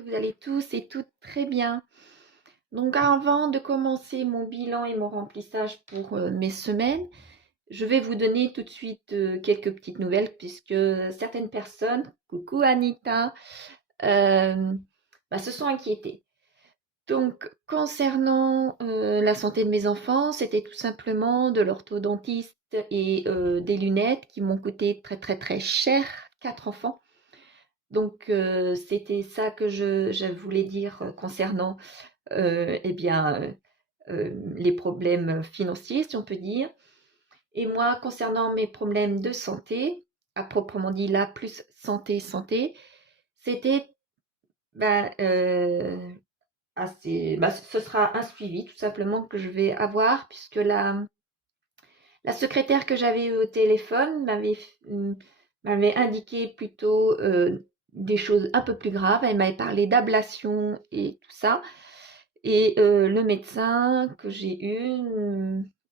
que vous allez tous et toutes très bien. Donc avant de commencer mon bilan et mon remplissage pour mes semaines, je vais vous donner tout de suite quelques petites nouvelles puisque certaines personnes, coucou Anita, se sont inquiétées. Donc concernant la santé de mes enfants, c'était tout simplement de l'orthodontiste et des lunettes qui m'ont coûté très très très cher, 4 enfants. Donc c'était ça que je voulais dire concernant les problèmes financiers, si on peut dire. Et moi, concernant mes problèmes de santé, à proprement dit là, plus santé, c'était ce sera un suivi tout simplement que je vais avoir puisque la secrétaire que j'avais eue au téléphone m'avait indiqué plutôt des choses un peu plus graves. Elle m'avait parlé d'ablation et tout ça. Et le médecin que j'ai eu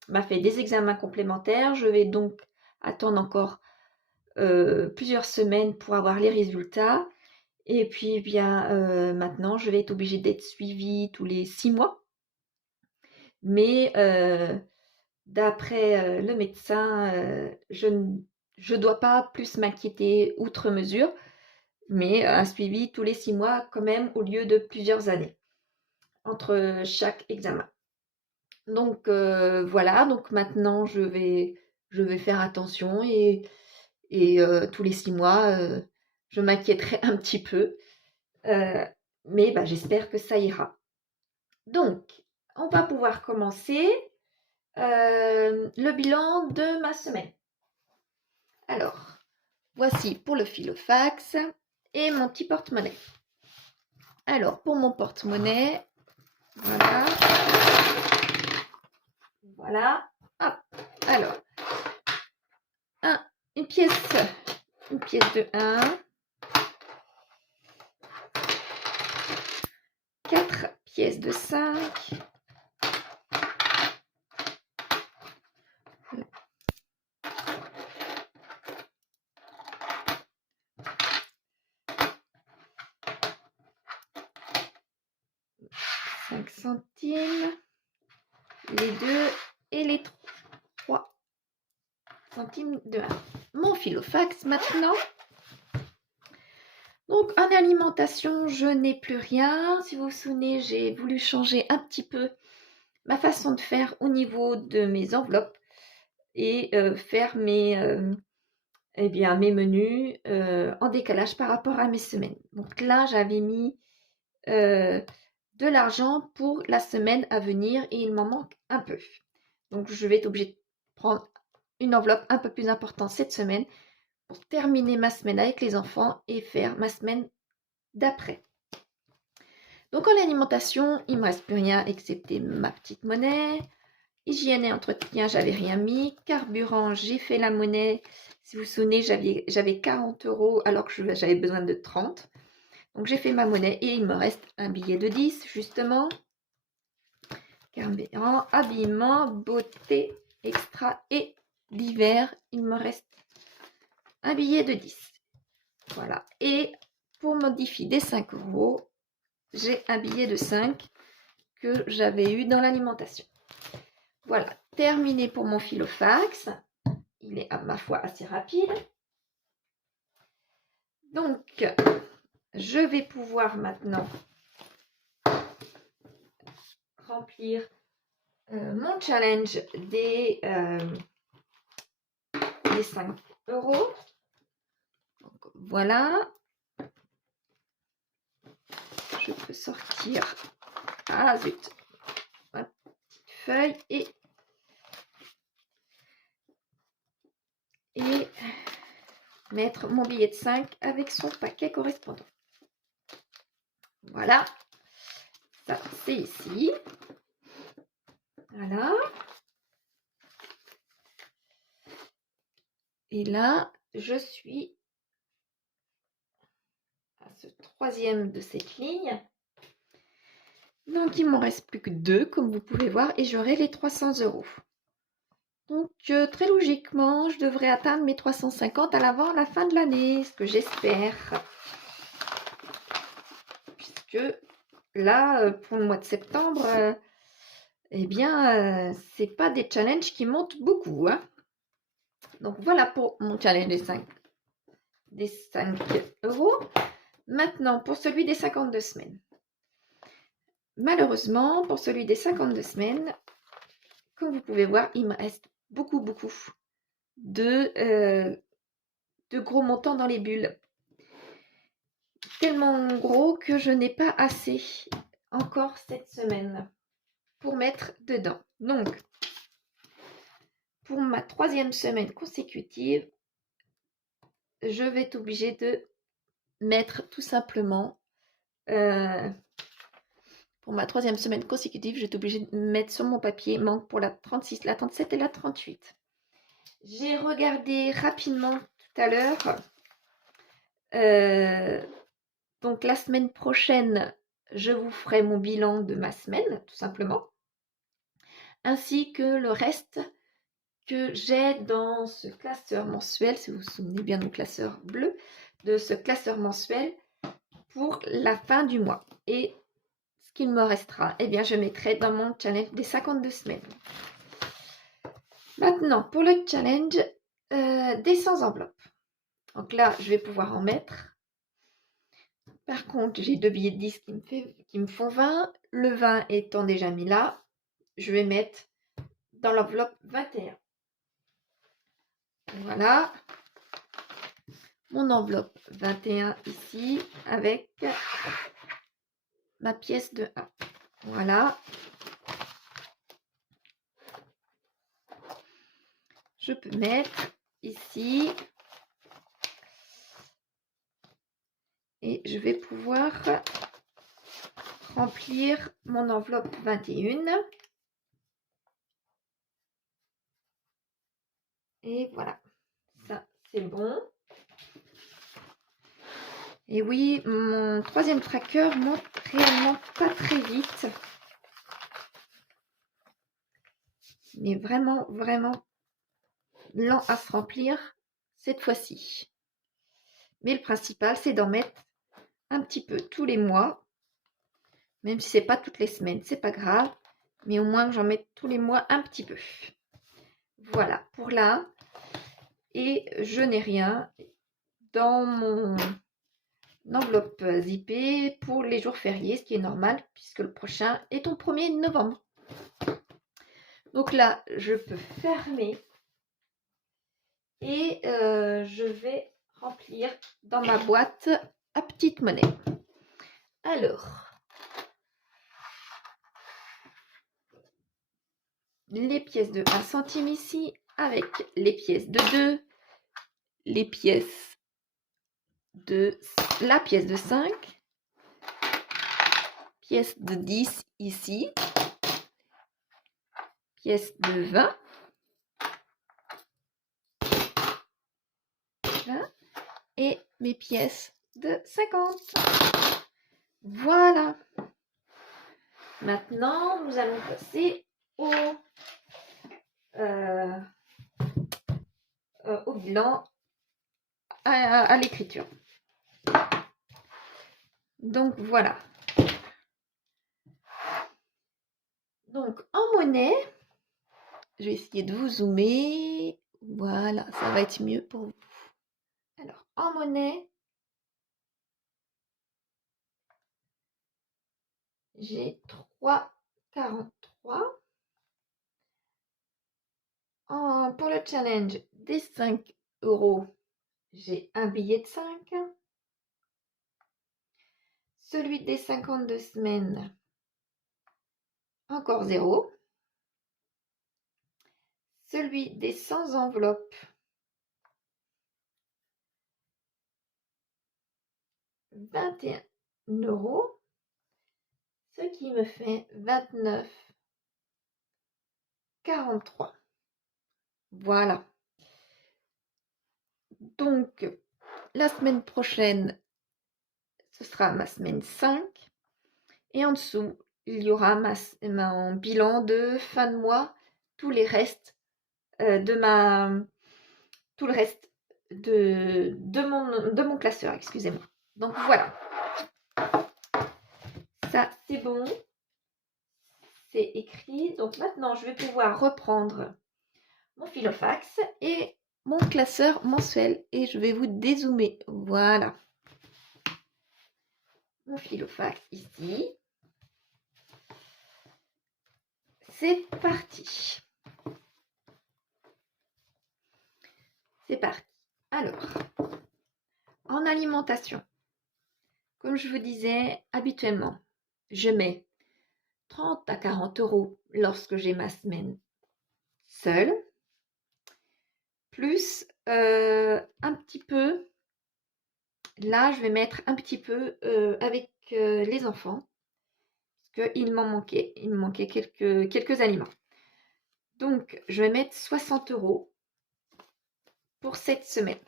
m'a fait des examens complémentaires. Je vais donc attendre encore plusieurs semaines pour avoir les résultats. Et puis maintenant, je vais être obligée d'être suivie tous les 6 mois. Mais d'après le médecin, je ne dois pas plus m'inquiéter outre mesure, mais un suivi tous les 6 mois quand même au lieu de plusieurs années entre chaque examen. Donc voilà, donc maintenant je vais faire attention et tous les 6 mois, je m'inquiéterai un petit peu, mais j'espère que ça ira. Donc, on va pouvoir commencer le bilan de ma semaine. Alors, voici pour le filofax et mon petit porte-monnaie. Alors, pour mon porte-monnaie, voilà, hop, alors, une pièce de 1, 4 pièces de 5, 5 centimes, les 2 et les 3 centimes de 1. Mon filofax maintenant. Donc en alimentation, je n'ai plus rien. Si vous vous souvenez, j'ai voulu changer un petit peu ma façon de faire au niveau de mes enveloppes et faire mes menus en décalage par rapport à mes semaines. Donc là, j'avais mis de l'argent pour la semaine à venir et il m'en manque un peu. Donc je vais être obligée de prendre une enveloppe un peu plus importante cette semaine pour terminer ma semaine avec les enfants et faire ma semaine d'après. Donc en alimentation, il ne me reste plus rien excepté ma petite monnaie. Hygiène et entretien, j'avais rien mis. Carburant, j'ai fait la monnaie. Si vous vous souvenez, j'avais 40 € alors que j'avais besoin de 30. Donc j'ai fait ma monnaie et il me reste un billet de 10 justement. Carburant, habillement, beauté, extra et l'hiver, il me reste un billet de 10. Voilà. Et pour modifier des 5 €, j'ai un billet de 5 que j'avais eu dans l'alimentation. Voilà, terminé pour mon filofax. Il est à ma foi assez rapide. Donc, je vais pouvoir maintenant remplir mon challenge des 5 €. Donc, voilà. Je peux sortir. Ah zut. Ma petite feuille et mettre mon billet de 5 avec son paquet correspondant. Voilà. Ça, c'est ici. Voilà. Et là, je suis à ce troisième de cette ligne. Donc, il m'en reste plus que 2, comme vous pouvez voir, et j'aurai les 300 €. Donc, très logiquement, je devrais atteindre mes 350 avant la fin de l'année, ce que j'espère. que là, pour le mois de septembre, eh bien, c'est pas des challenges qui montent beaucoup, hein. Donc voilà pour mon challenge des 5 euros. Maintenant, pour celui des 52 semaines. Malheureusement, pour celui des 52 semaines, comme vous pouvez voir, il me reste beaucoup de gros montants dans les bulles. Tellement gros que je n'ai pas assez encore cette semaine pour mettre dedans. Donc, pour ma 3e semaine consécutive, je vais être obligée de mettre tout simplement, pour ma 3e semaine consécutive, je vais être obligée de mettre sur mon papier manque pour la 36, la 37 et la 38. J'ai regardé rapidement tout à l'heure. Donc la semaine prochaine, je vous ferai mon bilan de ma semaine, tout simplement, ainsi que le reste que j'ai dans ce classeur mensuel, si vous vous souvenez bien du classeur bleu, de ce classeur mensuel pour la fin du mois. Et ce qu'il me restera, eh bien, je mettrai dans mon challenge des 52 semaines. Maintenant, pour le challenge des 100 enveloppes. Donc là, je vais pouvoir en mettre. Par contre, j'ai 2 billets de 10 qui me font 20. Le 20 étant déjà mis là, je vais mettre dans l'enveloppe 21. Voilà. Mon enveloppe 21 ici avec ma pièce de 1. Voilà. Je peux mettre ici. Et je vais pouvoir remplir mon enveloppe 21. Et voilà, ça c'est bon. Et oui, mon 3e tracker monte réellement pas très vite. Mais vraiment lent à se remplir cette fois-ci. Mais le principal, c'est d'en mettre un petit peu tous les mois. Même si c'est pas toutes les semaines, c'est pas grave. Mais au moins que j'en mette tous les mois un petit peu. Voilà, pour là. Et je n'ai rien dans mon enveloppe zippée pour les jours fériés, ce qui est normal puisque le prochain est au 1er novembre. Donc là, je peux fermer et je vais remplir dans ma boîte à petite monnaie. Alors, les pièces de 1 centime ici avec les pièces de 2, les pièces de la pièce de 5, pièce de 10 ici, pièce de 20, et mes pièces de 50. Voilà. Maintenant, nous allons passer au bilan, à l'écriture. Donc voilà. Donc en monnaie, je vais essayer de vous zoomer. Voilà, ça va être mieux pour vous. Alors en monnaie, j'ai 3,43. Pour le challenge des 5 euros, j'ai un billet de 5. Celui des 52 semaines, encore 0. Celui des 100 enveloppes, 21 euros, ce qui me fait 29,43. Voilà. Donc, la semaine prochaine, ce sera ma semaine 5. Et en dessous, il y aura mon bilan de fin de mois, tous les restes tout le reste de mon classeur, excusez-moi. Donc voilà. Ça, c'est bon. C'est écrit. Donc maintenant, je vais pouvoir reprendre mon filofax et mon classeur mensuel et je vais vous dézoomer. Voilà. Mon filofax ici. C'est parti. C'est parti. Alors, en alimentation, comme je vous disais, habituellement, je mets 30 à 40 € lorsque j'ai ma semaine seule, plus un petit peu, là je vais mettre un petit peu avec les enfants, parce qu'il m'en manquait, il me manquait quelques aliments. Donc je vais mettre 60 € pour cette semaine.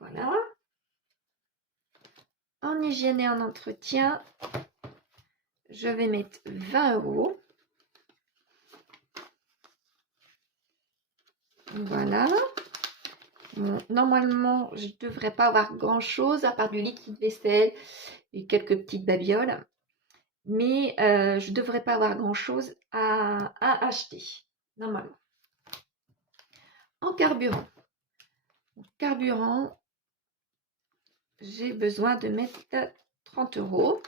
Voilà. En hygiène et en entretien, je vais mettre 20 €. Voilà. Bon, normalement, je ne devrais pas avoir grand-chose à part du liquide vaisselle et quelques petites babioles. Mais je ne devrais pas avoir grand-chose à acheter, normalement. En carburant. Carburant, j'ai besoin de mettre 30 €.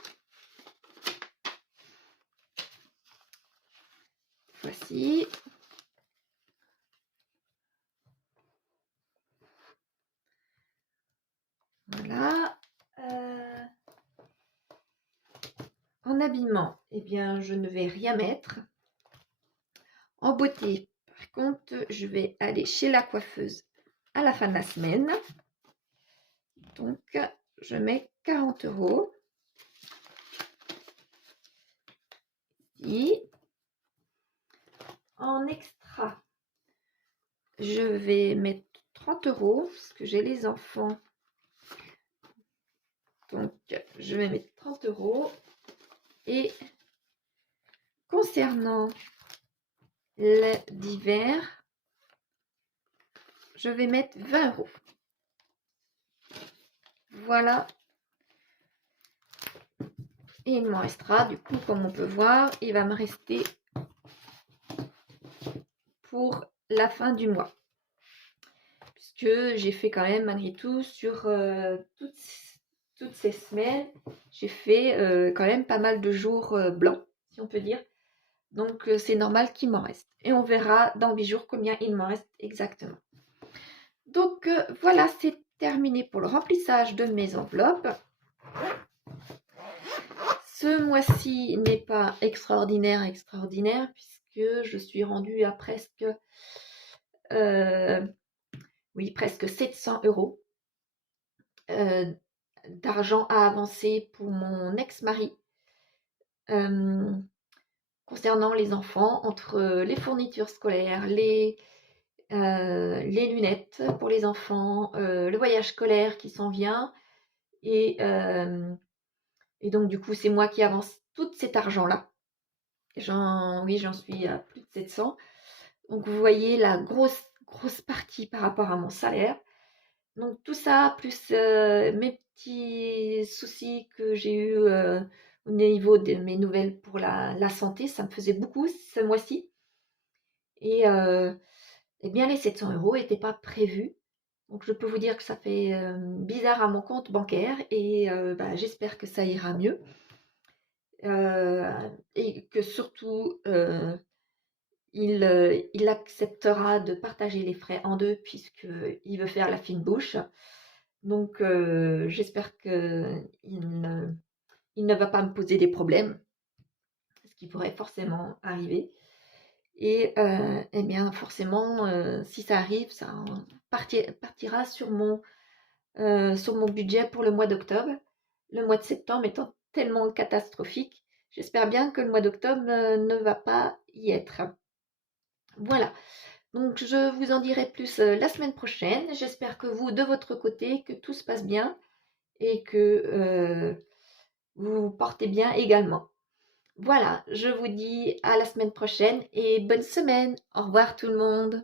Voici. Voilà. En habillement, eh bien, je ne vais rien mettre. En beauté, par contre, je vais aller chez la coiffeuse à la fin de la semaine. Donc, je mets 40 €. Ici. En extra, je vais mettre 30 € parce que j'ai les enfants. Donc, je vais mettre 30 €. Et concernant les divers, je vais mettre 20 €. Voilà. Et il m'en restera, du coup, comme on peut voir, il va me rester pour la fin du mois. Puisque j'ai fait quand même, malgré tout, sur toutes ces semaines, j'ai fait quand même pas mal de jours blancs, si on peut dire. Donc, c'est normal qu'il m'en reste. Et on verra dans 8 jours combien il m'en reste exactement. Donc, voilà, c'est terminé pour le remplissage de mes enveloppes. Ce mois-ci n'est pas extraordinaire, puisque je suis rendue à presque 700 € d'argent à avancer pour mon ex-mari. Concernant les enfants, entre les fournitures scolaires, les lunettes pour les enfants, le voyage scolaire qui s'en vient, et donc du coup c'est moi qui avance tout cet argent-là. J'en suis à plus de 700. Donc vous voyez la grosse partie par rapport à mon salaire. Donc tout ça, plus mes petits soucis que j'ai eu au niveau de mes nouvelles pour la santé, ça me faisait beaucoup ce mois-ci. Et eh bien les 700 € n'étaient pas prévus. Donc je peux vous dire que ça fait bizarre à mon compte bancaire et j'espère que ça ira mieux. Et que surtout il acceptera de partager les frais en deux puisqu'il veut faire la fine bouche. Donc j'espère qu'il ne va pas me poser des problèmes, ce qui pourrait forcément arriver. Et eh bien forcément, si ça arrive, ça partira sur mon budget pour le mois d'octobre. Le mois de septembre étant tellement catastrophique, j'espère bien que le mois d'octobre ne va pas y être. Voilà, donc je vous en dirai plus la semaine prochaine. J'espère que vous, de votre côté, que tout se passe bien et que vous vous portez bien également. Voilà, je vous dis à la semaine prochaine et bonne semaine. Au revoir tout le monde.